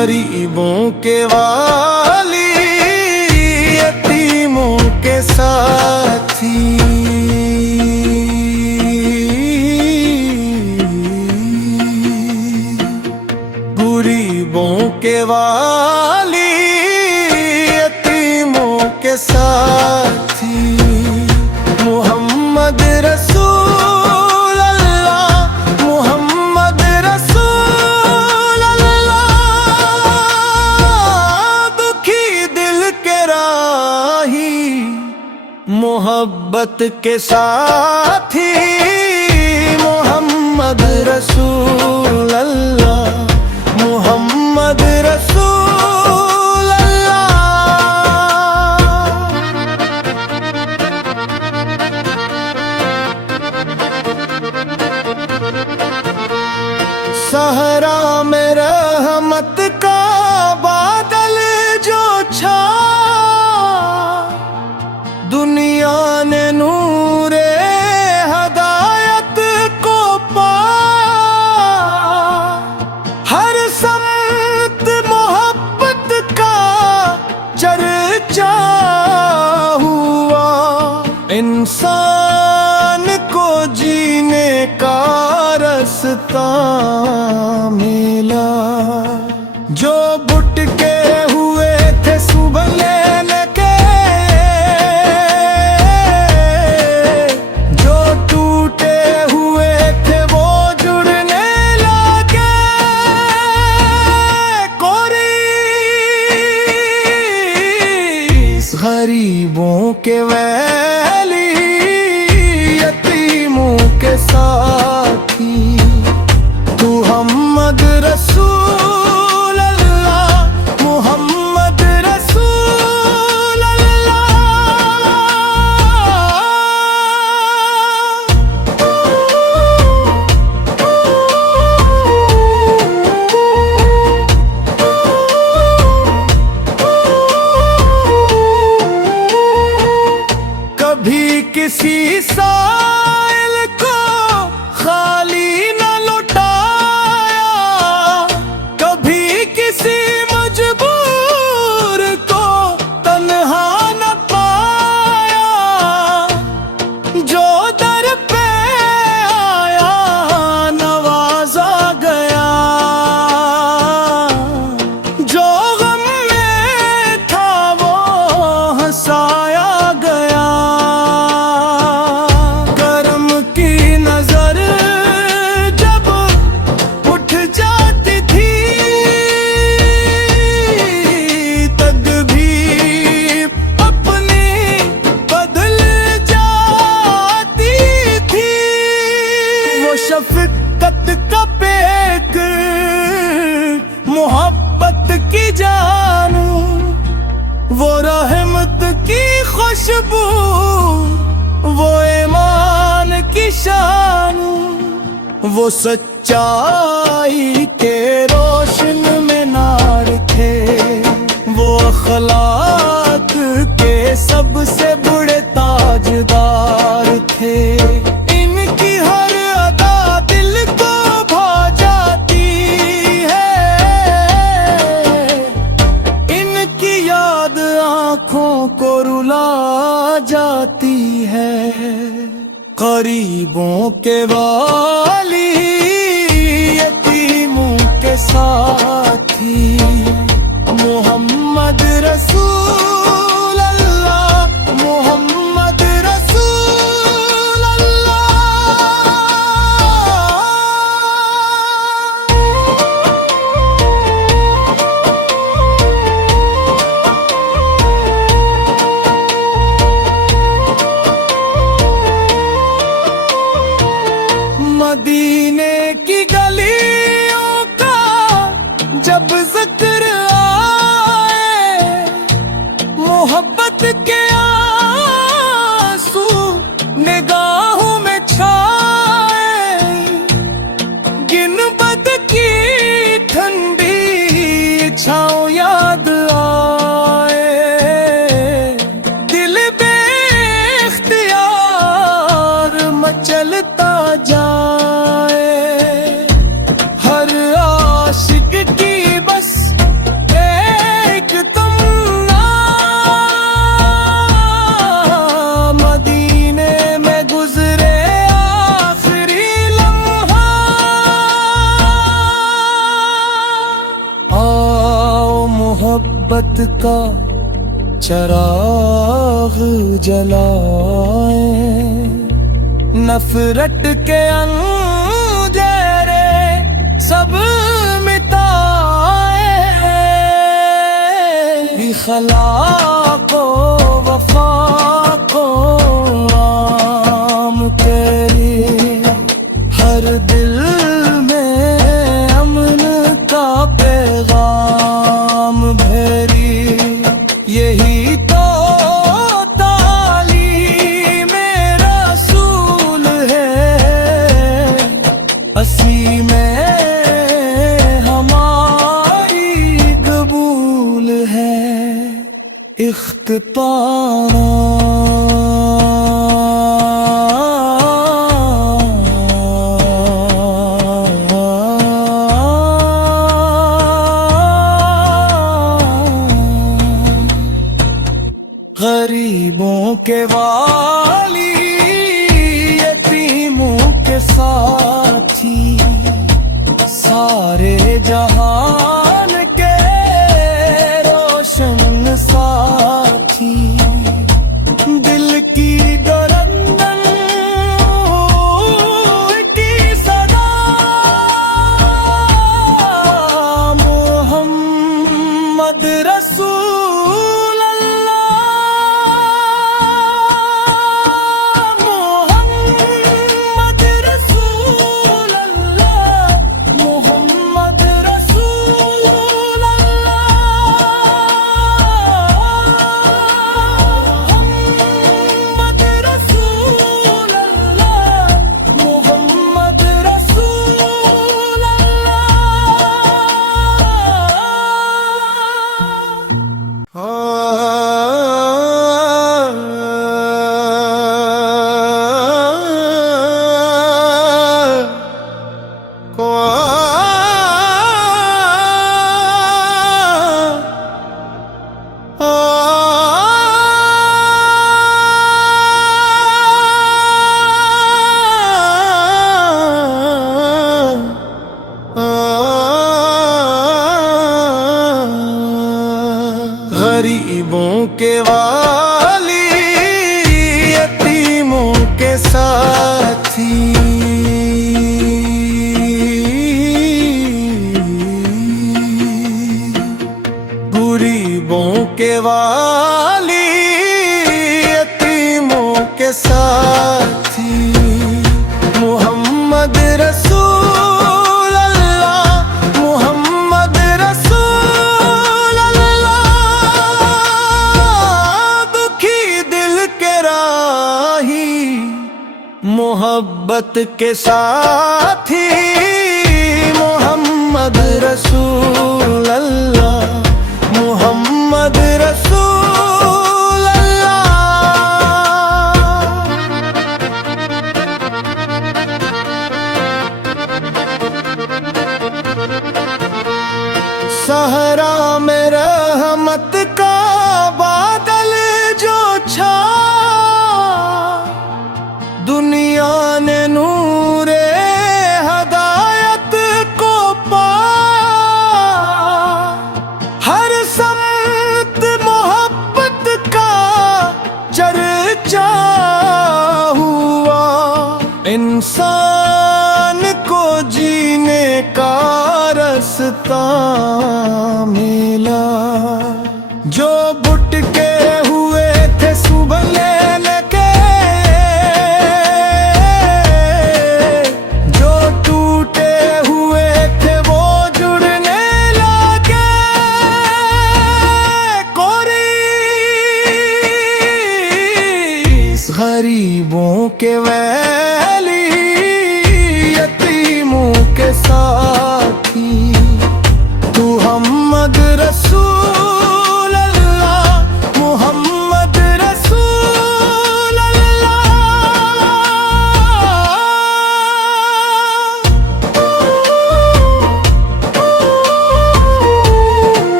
गरीबों के वाली, यतीमों के साथी। गरीबों के वाली, यतीमों के साथी। मोहम्मद रसूल अल्लाह, मोहम्मद रसूल अल्लाह। दुखी दिल के राही, मोहब्बत के साथी। मोहम्मद रसूल अल्लाह, मोहम्मद रसूल अल्लाह। सहरा में रहमत का बादल जो छा, दुनिया ने नूरे हदायत को पाया। हर समत मोहब्बत का चर्चा हुआ, इंसान को जीने का रास्ता मिला। जो भुटके हुए थे सुबह लेने के, जो टूटे हुए थे वो जुड़ने लगे। कोरी गरीबों के वैली, यतीमों के साथी। मुहम्मद रसूल अल्लाह, मुहम्मद रसूल अल्लाह। कभी किसी साइल को खाली न लौटाया, कभी किसी मजबूर को तन्हा न पाया। जो दर पे आया नवाजा गया, जो गम में था वो हंसाया गया। करम की नजर जब उठ जाती थी, तकदीर अपनी बदल जाती थी। वो शफकत का पेक, मोहब्बत की जानू, वो रहमत की खुशबू, वो ईमान की शान। वो सच्चाई के रोशन में नार थे, वो अखलाक के सबसे बड़े ताजदार थे। इनकी हर अदा दिल को भा जाती है, इनकी याद आँखों को रुला जाती है। गरीबों के वाली, यतीमों के साथी। मोहम्मद रसूल अल्लाह, मोहम्मद रसूल अल्लाह। मदीने की गलियों का जब जिक्र आए, मोहब्बत के आंसू निगाहों में छाए। गिनबद की ठंडी छाँव याद आए, दिल बेख्तियार मचलता जाए। हर आशिक की बस मोहब्बत का चराग जलाए, नफरत के अंधेरे सब मिटाए। खला को वफा को आम तेरी, हर दिल में अमन का पैगाम भेरी। यही तो तालीम रसूल है, असली में हमारी कबूल है। इख्तिताम गरीबों के वाली, यतीमों के साथी, सारे जहान के रोशन साथी। दिल की दरंदन की सदा, मोहम्मद रसूल अल्लाह, मोहम्मद रसूल अल्लाह, मोहम्मद रसूल गरीबों के वाली, यतीमों के साथी, गरीबों के वाली, यतीमों के साथी। मोहम्मद रसूल अल्लाह, मोहम्मद रसूल अल्लाह, दुखी दिल के राही, मोहब्बत के साथी। मोहम्मद रसूल अल्लाह, मोहम्मद रसूल अल्लाह। सहरा में रहमत का बादल जो छा, दुनिया ने नूरे हदायत को पा। हर समत मोहब्बत का चर्चा हुआ, इंसान को जीने का रास्ता मिला। जो भुटके हुए थे सुबह लेके, जो टूटे हुए थे वो जुड़ने लगे। कोरी गरीबों के वैली, यतीमों के साथी। मोहम्मद रसूल अल्लाह, मोहम्मद रसूल अल्लाह।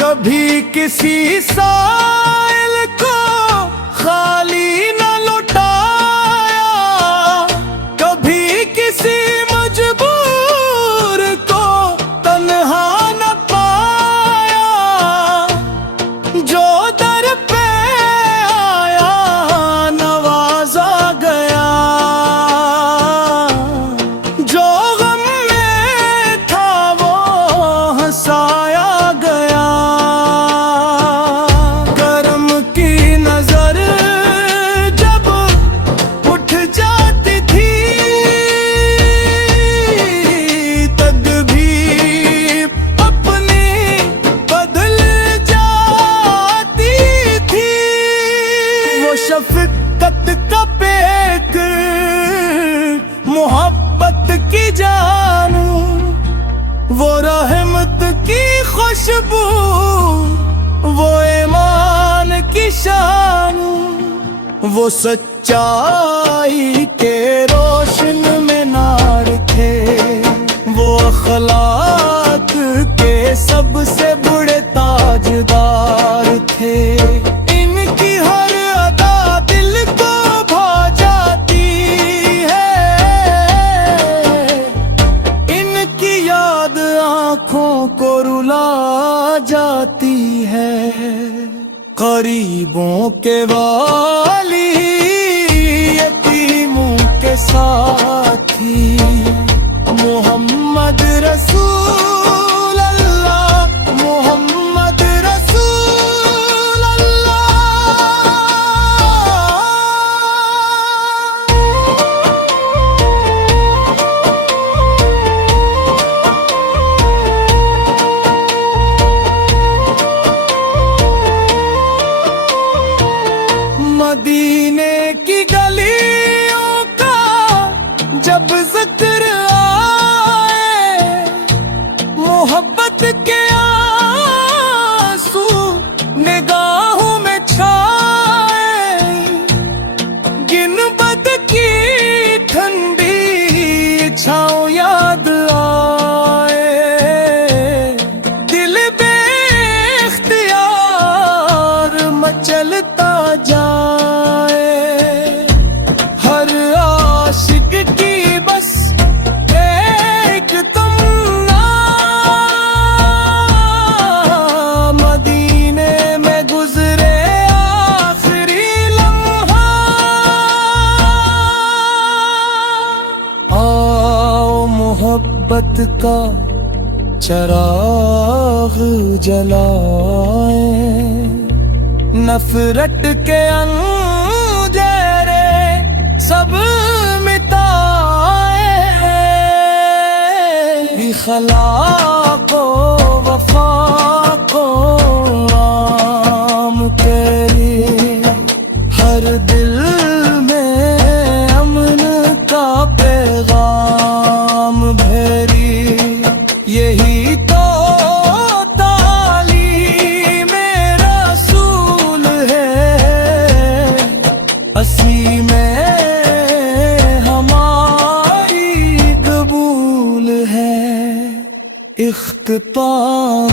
कभी किसी साइल को खाली न लौटाया, जानू, वो रहमत की खुशबू, वो ईमान की शानू, वो सच्चाई के रोशन में नार थे, वो अखलाक के सबसे बड़े ताजदार थे। इनकी हर अदा दिल को भा जाती है, इनकी याद आँखों को रुला जाती है। गरीबों के वाली, यतीमों के साथी, मोहम्मद रसूल अल्लाह, मोहम्मद रसूल अल्लाह। मदीने की गलियों का जब जिक्र आए, मोहब्बत के आंसू निगाहों में छाए। गिनबद की ठंडी छाँव याद आए, दिल बेख्तियार मचलता जाए। हर आशिक की बस एक तमन्ना, मदीने में गुजरे आखिरी लम्हा। आओ मोहब्बत का चराग जलाएं, नफरत के अंधेरे सब मिटाए। इखलाक को वफा को आम करे, हर दिल में अमन का पैगाम भरी। यही तो असली में हमारी कबूल है। इख्तिताम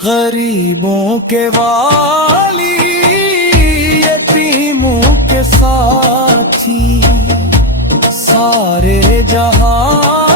गरीबों के वाली, यतीमों के साथी, सारे जहां